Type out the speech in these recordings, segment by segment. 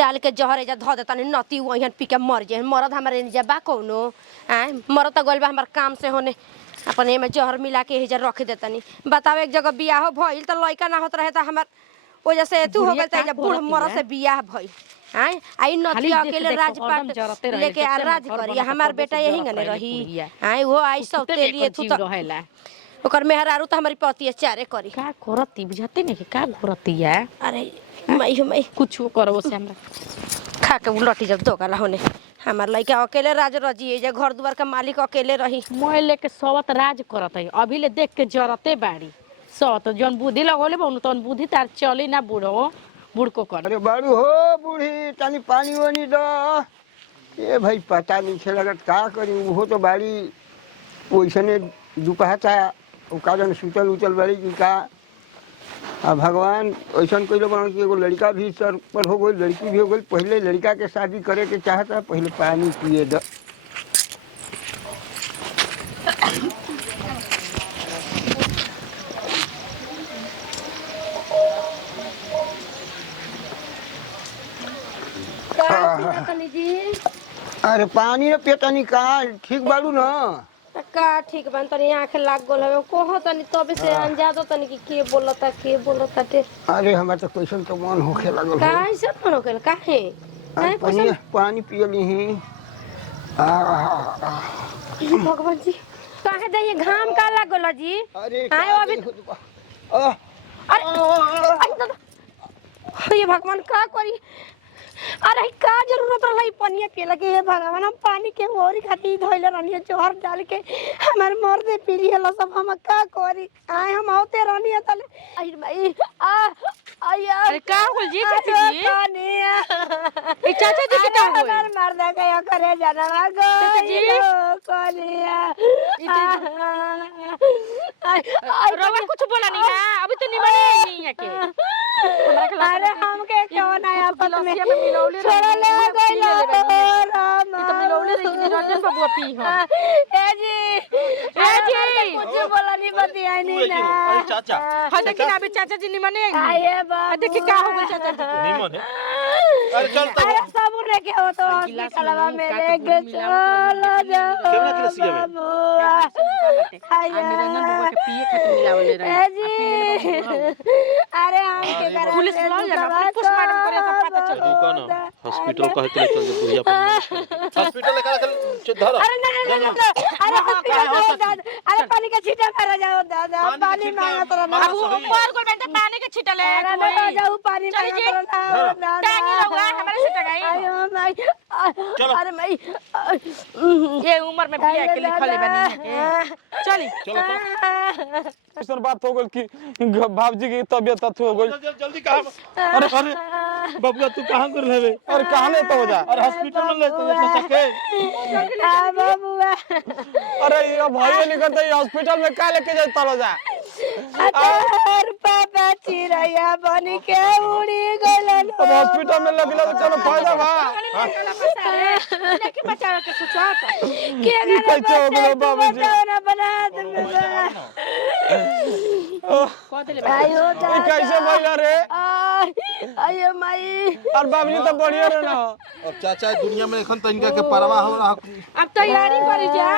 डाल के जहर एजा धो देता नती वही पी के मर जाए मरद हमारे निजा बा कौनो आए मरद तो गल बा हमार काम से होने अपन एमे जहर मिला के एजा रख देतनी बताओ एक जगह बियाह भइल त लइका ना होत रहे त हमार वजह से तू हो गल त एजा बूढ़ मरद से बियाह भइल आए आई नती अकेले राजपाट लेके आ राज करी हमार बेटा यही गने रही आए वो आई सब के लिए तू तो रहेला ओकर मेहरारू त हमारी पति चारे करी का करती बुझाते नहीं कि का करती है अरे मई कुछ करो से हमरा खा के उलटी जब दोगला होने हमार लइका अकेले राज रजी जे घर दुआर का मालिक अकेले रही मोय लेके सवत राज करत है अभी ले देख के जरते बाड़ी सवत जन बुद्धि लगोले बनु तन बुद्धि तार चली ना बूढ़ो बूढ़ को कर अरे बारू हो बूढ़ी तनी पानी वानी दो ये भाई पता नहीं से लगत का करी वो तो बाड़ी वैसने दुपहता कारण सुतल उतल बाड़ी की का भगवान ऐसा कैलो बना कि एगो लड़का भी सर पर हो गई लड़की भी हो गई पहले लड़का के शादी करे के चाहता पहले पानी पिए दो अरे पानी न पियतनी का ठीक बाड़ू न का ठीक बन तनी आंख लाग गोल हवे कोहो तनी तबे से अंजादो तनी के बोलता टे अरे हमरा तो कैसन तो मन होखे लागल काहे से मन होखेल काहे पानी पियली ही भगवान जी काहे दे ये घाम का लागल जी अरे अभी अरे ये भगवान का करी अरे का जरूरत रही पानी पिए लगे हे भगवान हम पानी के और खाती धइले रहनी जोहर डाल के हमार मर दे पी लिहला सब हम का करी आए हम होते रहनी तले आई भाई आया अरे का होल जी चाचा जी ए चाचा जी के का होल हमार मार दे गया करे जाना गो चाचा जी कोनिया रवा कुछ बोला नहीं है अभी तो निमने नहीं है के अरे हमके क्यों ना आपस में मिलौले छोड़ा ले गइला राम ये तो मिलौले रही रंजन बबुआ पी हो ए जी कुछ बोला नहीं बतिया नहीं ना अरे चाचा हां देखिए अभी चाचा जी निमने आए बाबू देखिए क्या हो गया चाचा जी निमन अरे चल तो अरे सब ने के हो तो हॉस्पिटलवा में लेके चलो जाओ केवना के रसिया में निरंजन बबुआ के पिए खातिर मिलावले रहे जी अरे हम के करा पुलिस बुला लेना पोस्टमार्टम करे सब पता चल कौन हॉस्पिटल कहे के चल जा बुढ़िया हॉस्पिटल लेकर चल धर अरे नहीं अरे हॉस्पिटल अरे पानी का छींटा मारा जाओ दादा पानी मांगा तो ना अब ऊपर गोल में पानी के छिटल है अरे ना जाओ पानी मांगा तो ना दादा टांगी लगा हमारे से टगाई आयो माई अरे माई ये उम्र में पिए के लिखले बनी चली चलो ऐसा बात हो गई कि बाबूजी की तबीयत हो गई जल्दी कहां अरे अरे बबुआ तू कहां कर लेबे अरे कहां ले तो हो जा अरे हॉस्पिटल में ले तो चाचा के बाबूआ अरे ये भाई निकलते हॉस्पिटल में का लेके जाए तलो जा अरे पापा चिड़ैया बन के उड़ी गलन अब हॉस्पिटल में लगला तो चलो फायदा बा लेके बचा के सोचा के कैसे हो गलो बाबूजी ना बना दे आयो ये कैसे भइला रे आयो माई और बाबूजी तो बढ़िया रहे ना अब चाचा दुनिया में एखन तो इनका के परवाह हो रहा अब तैयारी करी जा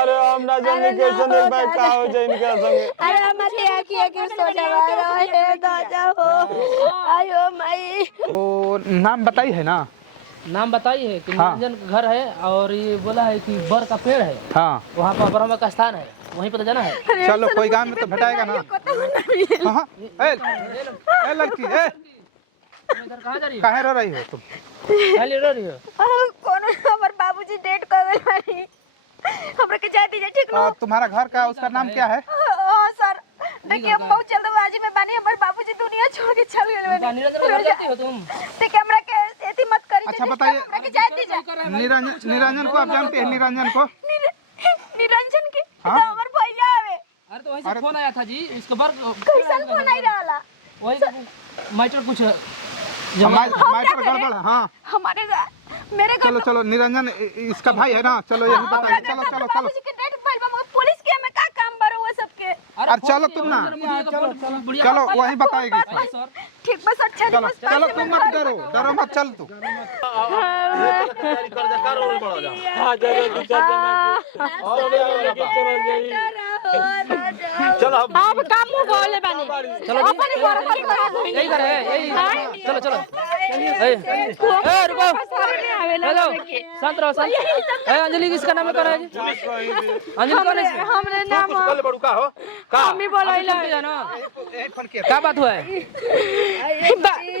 अरे हम ना जाने कैसे नहीं भाई का हो जाए इनका संगे अरे हमारे आकी के सोचवा रहे दादा हो आयो माई तो नाम बताई है ना नाम बताई है कि हाँ। निरंजन घर है और ये बोला है कि बर का पेड़ है हाँ वहाँ पर ब्रह्म का स्थान है वहीं पर तो जाना है चलो कोई गांव में तो भेटाएगा ना हाँ ए लड़की ए इधर कहाँ जा रही हो काहे रह रही हो तुम खाली रह रही हो कौन हमर बाबूजी डेट कर गइल बानी हमरा के जाती जा ठीक और तुम्हारा घर का उसका नाम क्या है हां सर देखिए हम बहुत जल्दबाजी में बानी हमर बाबूजी दुनिया छोड़ के चल गइल बानी निरंजन घर जाती हो तुम देखिए हमरा के एती मत करी अच्छा बताइए हमरा के जाती जा निरंजन को आप जानते हैं निरंजन को निरंजन के हाँ? तो हमर भैया आवे अरे तो वहीं से फोन आया था जी इसके बर कैसन फोन आई रहला वही मैटर कुछ माइटर गड़बड़ है हाँ हमारे मेरे घर चलो चलो निरंजन इसका भाई है ना चलो यही बताइए चलो चलो चलो बाबूजी के डेट फाइल में पुलिस के में का काम बर हुआ सबके अरे चलो तुम ना बुढ़िया चलो वही बताएगी सर ठीक बस अच्छा चलो चलो तुम मत डरो डरो मत चल तू तैयारी कर जा कर और बढ़ा जा हां जरूर चलो अब काम मुंह बोले बानी चलो अपन घर पर यही करे यही चलो चलो ए रुको हेलो शांत रहो शांत अंजलि किसका नाम है करा जी अंजलि कौन है हमरे नाम कल बड़ू का हो का मम्मी बोलैला जानो क्या बात हुआ है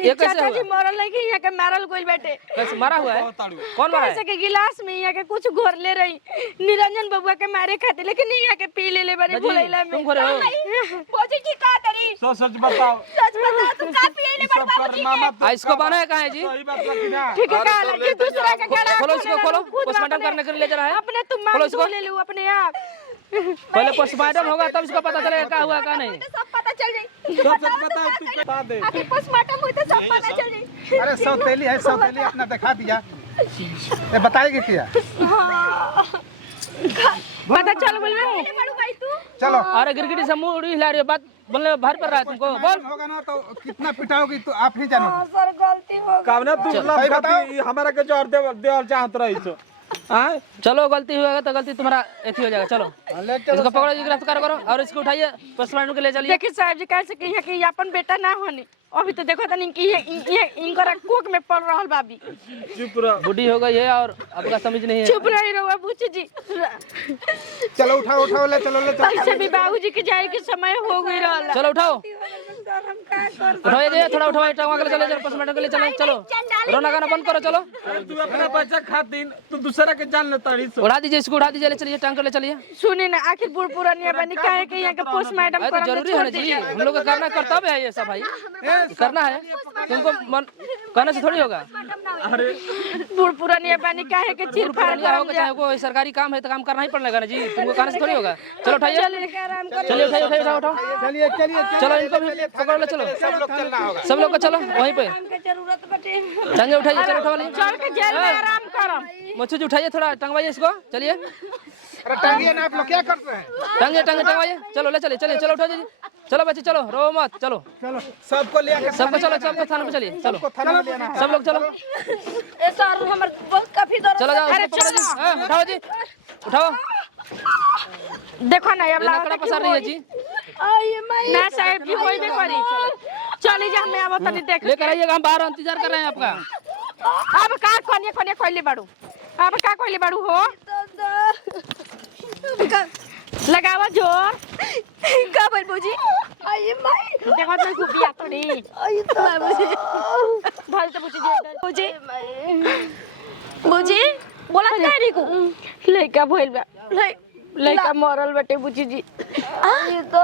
ये कैसे चाचा जी हुआ मरल नहीं कि यहाँ के मारल कोई बेटे कैसे मारा हुआ है कौन मारा पैसे है के गिलास में यहाँ के कुछ घोर ले रही निरंजन बबुआ के मारे खाते लेकिन यहाँ के पी ले बने दादी, भुलैला में तुम घोरे हो? बोझी जी का करी सच सच बताओ सच बता तू का पी ले बड़ बाबू जी मामा आ इसको बना है कहाँ है जी सही बात लगी ना ठीक है का लगे दूसरा का गड़ा खोलो इसको खोलो पोस्टमार्टम करने के लिए ले जा रहा है अपने तुम खोलो मार इसको ले लो अपने आप पहले पोस्टमार्टम होगा तब इसको पता चलेगा क्या हुआ क्या नहीं सब पता चल जाए सच सच बताओ तू बता दे अभी पोस्टमार्टम हुई तो सब पता चल जाए अरे सौतेली है सौतेली अपना दिखा दिया ये बताएगी क्या पता चल बोल बड़ू भाई तू चलो अरे गिरगिटी से मुंह हिला रही है बात बोलने में भार पड़ रहा है तुमको बोल होगा ना तो कितना पिटाओगी तो आप ही जानो सर गलती हो कावना तू सही बताओ हमारा के जोर दे और चाहत रही छो हां चलो गलती हुआ तो गलती तुम्हारा एथी हो जाएगा चलो इसको पकड़ो जी गिरफ्तार करो और इसको उठाइए पोस्टमार्टम के लिए चलिए देखिए साहब जी कैसे कि यहाँ के अपन बेटा ना होनी अभी तो देखो तनी कि इनकर कोक में पड़ रहल बाबी चुप रह बूढ़ी हो गई है और आपका समझ नहीं है चुप रही रहो बुच्ची जी चलो उठाओ उठाओ ले चलो ऐसे भी बाबूजी के जाए के समय हो गई रहल चलो उठाओ उठाओ ये थोड़ा उठाओ टंगा के चलो पोस्टमार्टम के लिए चलो चलो रोना गाना बंद करो चलो तू अपना बच्चा खातिर तू दूसरा के जान लेता रही उड़ा दीजिए इसको उड़ा दीजिए ले चलिए टांग कर ले चलिए सुनी ना आखिर बूढ़ पुरानिया बनी काहे के यहाँ के पोस्टमार्टम अरे तो जरूरी है ना जी हम लोग का करना कर्तव्य है ये सब भाई करना है तुमको मन कहने से थोड़ी होगा बूढ़ पुरानिया बनी काहे के चिर फाड़ लिया होगा चाहे कोई सरकारी काम है तो काम करना ही पड़ेगा ना जी तुमको कहने से थोड़ी होगा चलो उठाइए चलिए उठाइए उठाइए उठाओ उठाओ चलिए चलिए चलो इनको भी पकड़ लो चलो सब लोग चलना होगा सब लोग को चलो वहीं पे जरूरत बटे टांगे उठाइए चलो उठाओ चल के जेल में आराम करम मुझे उठाइए थोड़ा टंगवाइए इसको चलिए अरे टांगिए ना आप लोग क्या करते हैं टांगे टांगे टंगवाइए चलो ले चलिए चलिए चलो उठाओ जी चलो बच्चे चलो रो मत चलो चलो सबको ले आके सबको चलो सबको थाने पे चलिए चलो सबको थाने में लेना है सब लोग चलो ए सर हमर बहुत काफी दर्द चलो जाओ उसको पकड़ो जी हाँ, उठाओ जी उठाओ देखो ना अब लकड़ा पसार रही है जी ना साहब जी होई बे करी चली जा मैं अब तनी देख लेकर आइएगा हम बाहर इंतजार कर रहे हैं आपका अब का कोने कोने खोले बाड़ू अब का खोले बाड़ू हो लगावा जोर का बोल बुजी आई माई देखो तो खुबिया तो नहीं आई तो बुजी भाल तो बुजी बुजी बुजी बोला तारी को लइका भइल बा लइका मरल बटे बुजी जी आई तो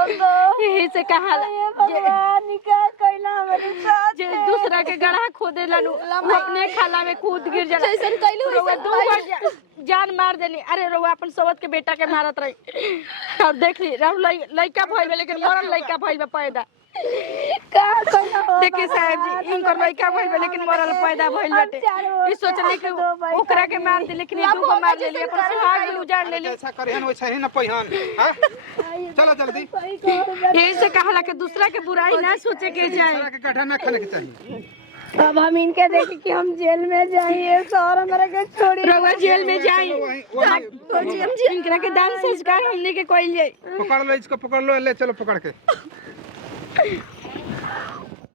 यही से कहा भगवान का कैला हमारे साथ जे दूसरा के गड़ा खोदे लनु अपने खाला में कूद गिर जाला जैसन कैलू जान मार देनी अरे रोवा अपन सवत के बेटा के मारत रही अब देख ली लइका भइल लेकिन मरल लइका भइल पैदा का देखिए साहब जी इनकर लइका भइल लेकिन मरल पैदा भइल बाटे ई सोचले कि ओकरा के मार दे लेकिन दू को मार लेली अपन सुहाग भी उजाड़ लेली ऐसा करिहन वैसा ही ना पहिन हां चलो जल्दी यही से कहला कि दूसरा के बुराई ना सोचे के जाए दूसरा के गड्ढा ना खाने के चाहिए अब हम इनके देखे कि हम जेल में जाइए सौर हमारा के छोड़ी रवा जेल में जाइए इनकरा के दान संस्कार हमने के कोई ले पकड़ लो इसको पकड़ लो ले चलो पकड़ के